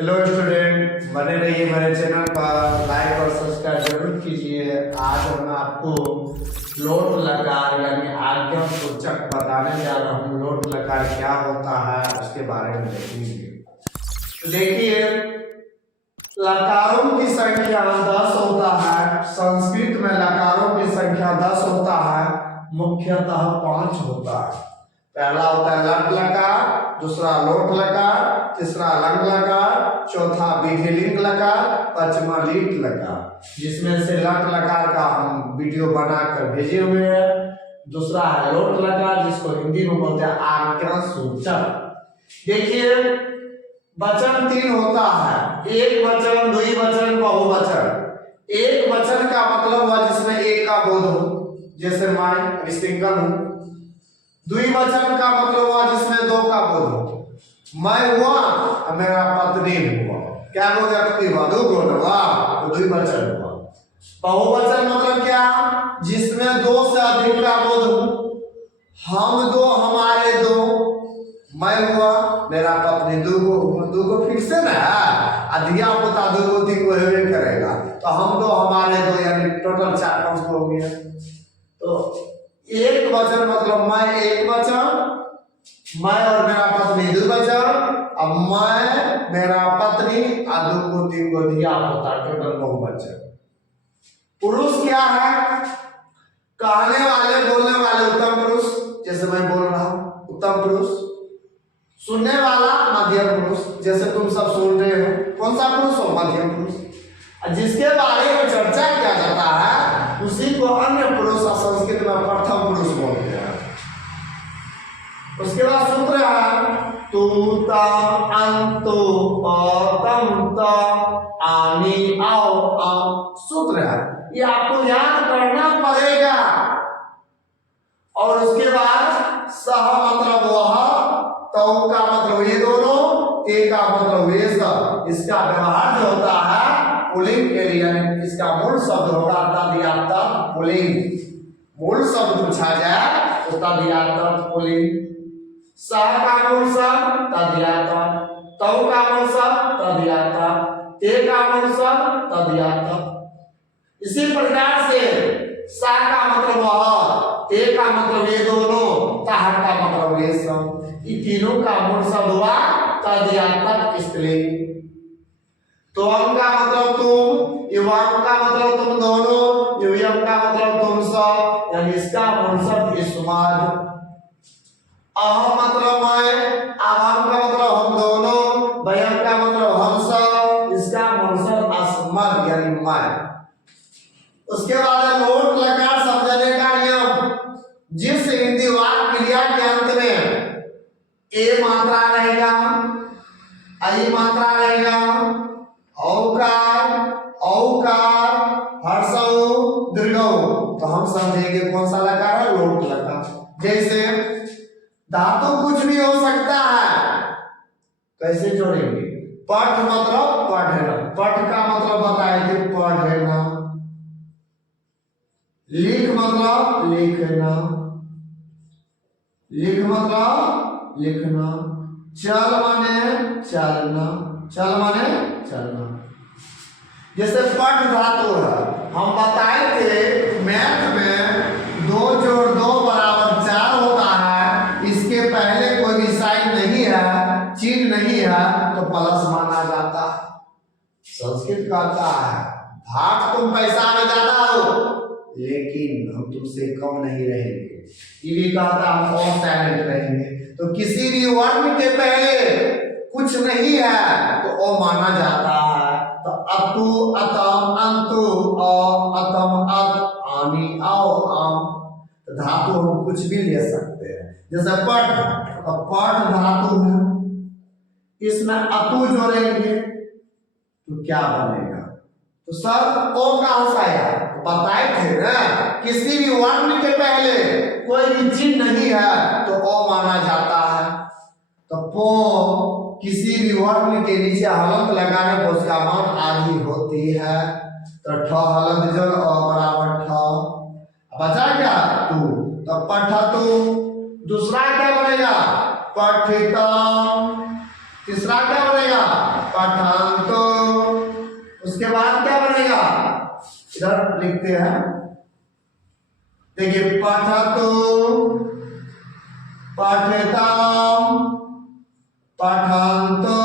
Hello student, बने रहिए मेरे चैनल पर, लाइक और सब्सक्राइब जरूर कीजिए। आज मैं आपको लोट लकार यानी आज्ञा सूचक बताने जा रहा हूँ। लोट लकार क्या होता है उसके बारे में देखेंगे। तो देखिए, लकारों की संख्या 10 होता है। संस्कृत में लकारों की संख्या 10 होता है, मुख्यतः 5 होता है। पहला होता है लट लकार, दूसरा लोट लकार, तीसरा लंग लकार, चौथा विधिलिंग लकार, पांचवा लीट लकार। जिसमें से लट लकार का हम वीडियो बनाकर भेजे हुए हैं। दूसरा है लोट लकार, जिसको हिंदी में बोलते हैं आज्ञा सूचक। देखिए, वचन 3 होता है, एक वचन, द्विवचन, बहुवचन। एक वचन का मतलब हुआ जिसमें एक का बोध हो, जैसे मैं सिंगल हूं। द्विवचन का मतलब हुआ जिसमें दो का बोध हो, मैं हुआ और मेरा पत्नी हुआ। क्या हो गया? दो बोध हुआ तो द्विवचन हुआ। बहुवचन मतलब क्या? जिसमें दो से अधिक का बोध हो, हम दो, हमारे दो, मैं हुआ, मेरा पत्नी दो को फिर से ना अधिया पोता दो को तीन को हेवे करेगा, तो हम दो, हमारे दो, यानी टोटल 4-5 को हो गया। तो एक वचन मतलब मैं एक वचन, मैं और मेरा पत्नी द्विवचन, अब मैं, मेरा पत्नी, दो को तीन को दिया होता है, टोटल बहुवचन। पुरुष क्या है? कहने वाले, बोलने वाले उत्तम पुरुष, जैसे मैं बोल रहा हूं उत्तम पुरुष। सुनने वाला मध्यम पुरुष, जैसे तुम सब सुन रहे हो। कौन सा पुरुष हो? मध्यम पुरुष। जिसके बारे में चर्चा किया जाता है उसी को अन्य पुरुष, संस्कृत में प्रथम पुरुष बोलते हैं। उसके बाद सूत्र है तू तम अंतु तम तम आनी आओ आम। सूत्र है, ये आपको याद करना पड़ेगा। और उसके बाद सह मतलब वह, तौ का मतलब ये दोनों, ते का मतलब ये सब। इसका व्यवहार जो होता है पुल्लिंग के लिए, इसका मूल शब्द होगा तद पुल्लिंग। मूल शब्द पूछा जाए तो तद पुल्लिंग। सह का मूल शब्द तद, तौ का मूल शब्द तद, ते का मूल शब्द तद। इसी प्रकार से सा का मतलब वह, ते का मतलब ये दोनों, ताह का मतलब ये सब। ये तीनों का मूल शब्द हुआ तद स्त्रीलिंग। त्वम का मतलब तुम, युवाम का मतलब तुम दोनों, युयम का मतलब तुम सब, यानी इसका मूल शब्द इस्माद। अहम मतलब मैं, आवाम का मतलब हम दोनों, वयम का मतलब हम सब, इसका मूल शब्द अस्मद यानी मैं। उसके बाद लोट लकार समझने का नियम। जिस हिंदी वाक्य क्रिया के अंत में ए मात्रा रहेगा, आई मात्रा रहेगा, औकार, औकार, हर्षऊ, दीर्घऊ, तो हम समझेंगे कौन सा लकार है? लोट लकार। जैसे धातु कुछ भी हो सकता है, कैसे जोड़ेंगे? पठ मतलब पढ़ना, पठ का मतलब बताए थे पढ़ना। लिख मतलब लिखना, लिख मतलब लिखना। चल माने चलना, चल माने चलना। जैसे पठ धातु है, हम बताए थे मैथ में 2 जोड़ 2 बराबर 4 होता है। इसके पहले कोई भी साइन नहीं है, चिन्ह नहीं है, तो प्लस माना जाता है। संस्कृत कहता है भाग तुम पैसा में ज्यादा हो, लेकिन हम तुमसे कम नहीं रहेंगे। ये भी कहता हम और साइलेंट रहेंगे। तो किसी भी वर्ण के पहले कुछ नहीं है तो ओ माना जाता है। तो अतु, अतम, अंतु, अतम, अत, आनी, आओ, आम। तो धातु हम कुछ भी ले सकते हैं। जैसे पठ, तो पठ धातु है, इसमें अतु जोड़ेंगे तो क्या बनेगा? तो सर ओ कहां से आया? बताए थे ना, किसी भी वर्ण के पहले कोई भी चिन्ह नहीं है तो ओ माना जाता है। तो पो किसी भी वर्ण के नीचे हलंत लगाने पर उसका मान आदि होती है। तो ठ हलंत जोड़ अ बराबर ठ, बचा क्या? तू, तो पठतु। दूसरा क्या बनेगा? पठितम। तीसरा क्या बनेगा? पठंतो। उसके बाद क्या बनेगा, इधर लिखते हैं, देखिए पठतो, पठताम, पठंतो,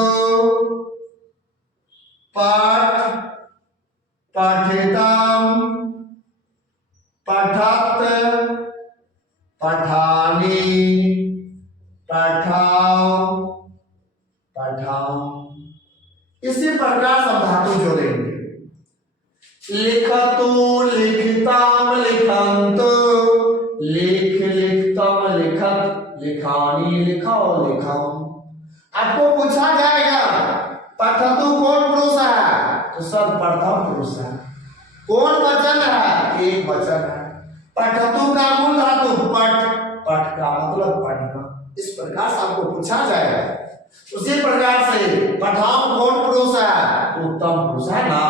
पठ, पठितम, पठत, पठानी, पठाओ, पठाओ। इसी प्रकार सब धातु जोड़ेंगे। लिखतु, लिखिताम, लिखंतु, लिख, लिखतम, लिखत, लिखानी, लिखाओ, लिखाओ। आपको पूछा जाएगा पठतु कौन पुरुष है, तो सब प्रथम पुरुष है। कौन वचन है, एक वचन है। पठतु का मूल धातु पठ, पठ का मतलब पढ़ना। इस प्रकार से आपको पूछा जाएगा। उसी प्रकार से पठाम कौन पुरुष है, उत्तम पुरुष है ना।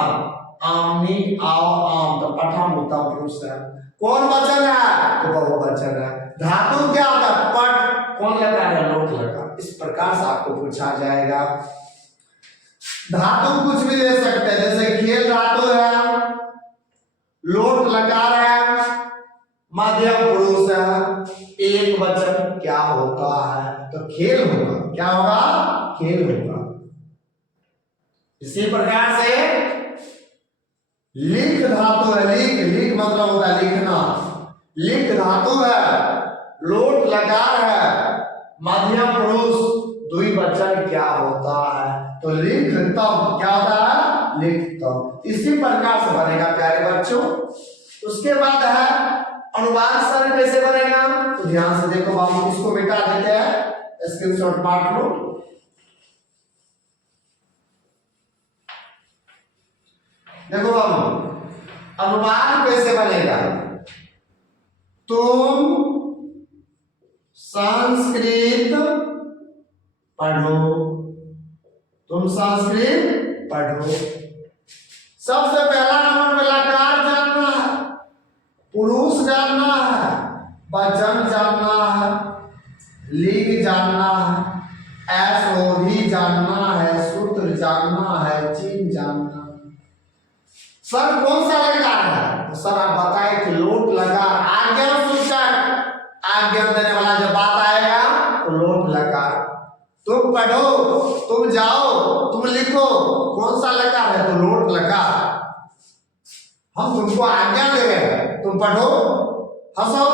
आमनी, आओ, आम, तो पठाम उत्तम पुरुष है। कौन वचन है, तो बहुवचन है। धातु क्या होता है, पठ, कौन लगा है, लोट लगा। इस प्रकार से आपको पूछा जाएगा। धातु कुछ भी ले सकते हैं, जैसे खेल धातु है, लोट लकार है, मध्यम पुरुष है, एक वचन क्या होता है, तो खेल होगा। क्या होगा, खेल होगा। इसी प्रकार से लिख धातु है, लिख, लिख मतलब होता है लिखना। लिख धातु है, लोट लकार है, मध्यम पुरुष, द्विवचन क्या होता है, तो लिखतम क्या होता है, लिखतम। इसी प्रकार से बनेगा प्यारे बच्चों। उसके बाद है अनुवाद सर कैसे बनेगा, तो ध्यान से देखो। हम इसको मिटा देते हैं, स्क्रीनशॉट मार लो। देखो हम अनुवाद कैसे बनेगा, तुम संस्कृत पढ़ो, तुम संस्कृत पढ़ो। सबसे पहला नंबर में लकार जानना है, पुरुष जानना है, वचन जानना है, लिंग जानना है, एसोधी जानना है, सूत्र जानना है, चिन्ह जानना है। सर कौन सा लकार है, तो सर आप बताए कि लोट लकार। आज्ञा सूचक, आज्ञा देने वाला जब बात आएगा तो लोट लकार। तुम पढ़ो, तुम जाओ, तुम लिखो, कौन सा लकार है, तो लोट लकार। हम तुमको आज्ञा दे रहे हैं, तुम पढ़ो, हंसो,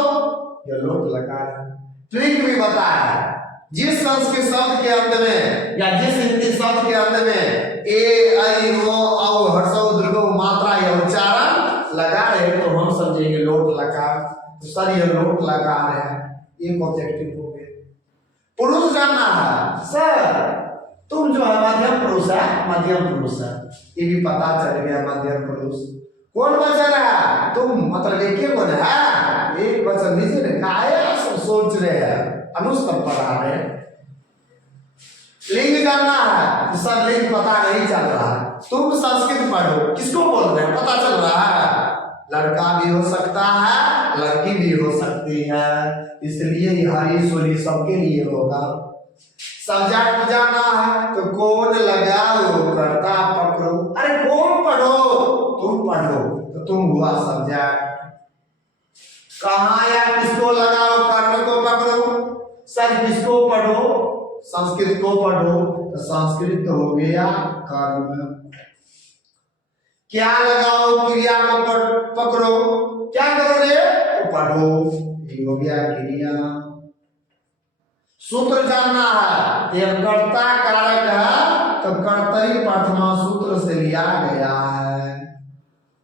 ये लोट लकार है। ट्रिक भी बताया है, जिस संस्कृत शब्द के अंत में या जिस हिंदी शब्द के अंत में ए, ऐ, ओ, औ, हर्षो, दीर्घो, मात्रा या उच्चारण लगा रहे तो हम समझेंगे लोट लकार। तो सर ये लोट लकार है, एक ऑब्जेक्टिव हो गया। पुरुष जानना है, सर तुम जो है मध्यम पुरुष है, मध्यम पुरुष है, ये भी पता चल गया मध्यम पुरुष। कौन वचन है, तुम मतलब एक ही वचन है, एक वचन नीचे लिखा है, सब सोच रहे हैं, अनुष्टप पढ़ा रहे हैं। लिंग जानना है, सर लिंग पता नहीं चल रहा है, तुम संस्कृत पढ़ो, किसको बोल रहे हैं, पता चल रहा है। लड़का भी हो सकता है, लड़की भी हो सकती है, इसलिए हरी सोली सबके लिए होगा। सब्जेक्ट जानना है, तो कौन लगाओ, करता पकड़ो। अरे कौन पढ़ो, तुम पढ़ो, तो तुम हुआ सब्जेक्ट। कहाँ या किसको लगाओ, कर्म को पकड़ो। सर किसको पढ़ो, संस्कृत को पढ़ो, तो संस्कृत हो गया कर्म। क्या लगाओ, क्रिया को पकड़ो, क्या करोगे, तो पढ़ो, ये हो गया क्रिया। सूत्र जानना है, ये कर्ता कारक है, तो कर्तरी प्रथमा सूत्र से लिया गया है,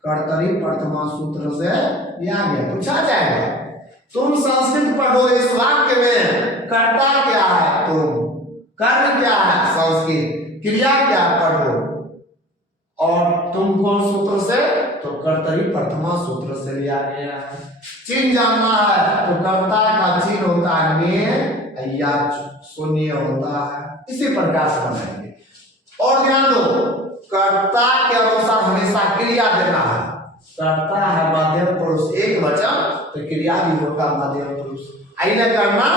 कर्तरी प्रथमा सूत्र से लिया गया। पूछा जाएगा तुम संस्कृत पढ़ो, इस वाक्य में कर्ता क्या है, तुम, कर्म क्या है, संस्कृत, क्रिया क्या, पढ़ो, और तुम कौन सूत्र से, तो कर्तरी प्रथमा सूत्र से लिया गया है। चिन्ह जानना है, तो कर्ता का चिन्ह होता है ने या शून्य होता है। इसी प्रकार से बनाएंगे। और ध्यान दो, कर्ता के अनुसार हमेशा क्रिया देना है। कर्ता है मध्यम पुरुष एक वचन, तो क्रिया भी होगा मध्यम पुरुष। आइए करना,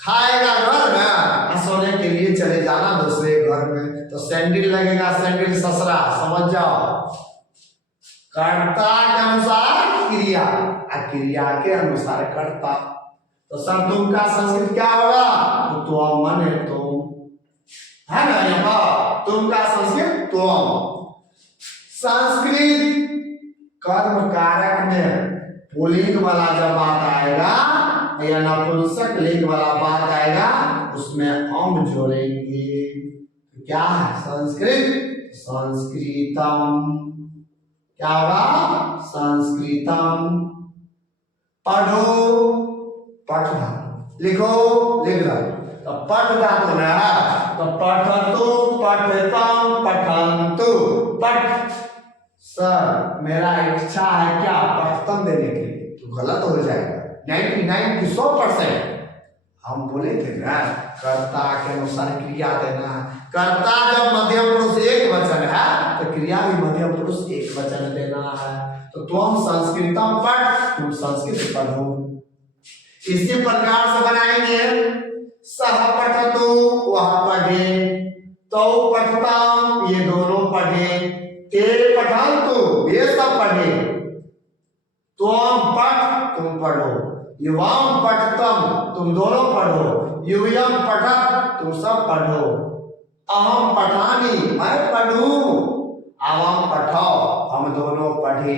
खाएगा घर में, सोने के लिए चले जाना दूसरे घर में, तो सैंडल लगेगा, सैंडल ससरा, समझ जाओ। कर्ता के अनुसार क्रिया, क्रिया के अनुसार कर्ता। तो सर तुम का संस्कृत क्या होगा? तो मन है तुम, है ना? यहाँ तुम का संस्कृत तुम। संस्कृत कर्म कारक में पुल्लिंग वाला जब बात आएगा या नपुंसक लिंग वाला बात आएगा उसमें अम जोड़ेंगे। क्या है? संस्कृत, संस्कृतम। क्या होगा? संस्कृतम। पढ़ो, पठना, लिखो, लिख दो। तो पठ धातु में है तो पठतु, पठतम, पठन्तु, पठ। सर मेरा इच्छा है क्या पठतम देने की, तो गलत हो जाएगा। 99 100% हम बोले थे ना कर्ता के अनुसार क्रिया देना है। कर्ता जब मध्यम पुरुष एक वचन है तो क्रिया भी मध्यम पुरुष एक वचन देना है। तो तुम संस्कृतम पढ़, तुम संस्कृत पढ़ो। इसी प्रकार से बनाएंगे। सह पठतु, वह पढ़े, तो पठताम, ये दोनों पढ़े, ते पठन्तु, ये सब पढ़े, तुम पठ, तुम पढ़ो, युवाम पठतम, तुम दोनों पढ़ो, यूयम पठत, तुम सब पढ़ो, अहम पठानी, मैं पढ़ूं, आवाम पठाओ, हम दोनों पढ़े,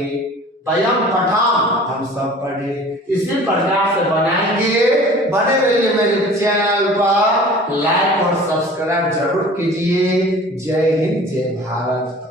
वयम पठाम, हम सब पढ़े। इसी प्रकार से बनाएंगे। बने रहिए मेरे चैनल पर, लाइक और सब्सक्राइब जरूर कीजिए। जय हिंद, जय भारत।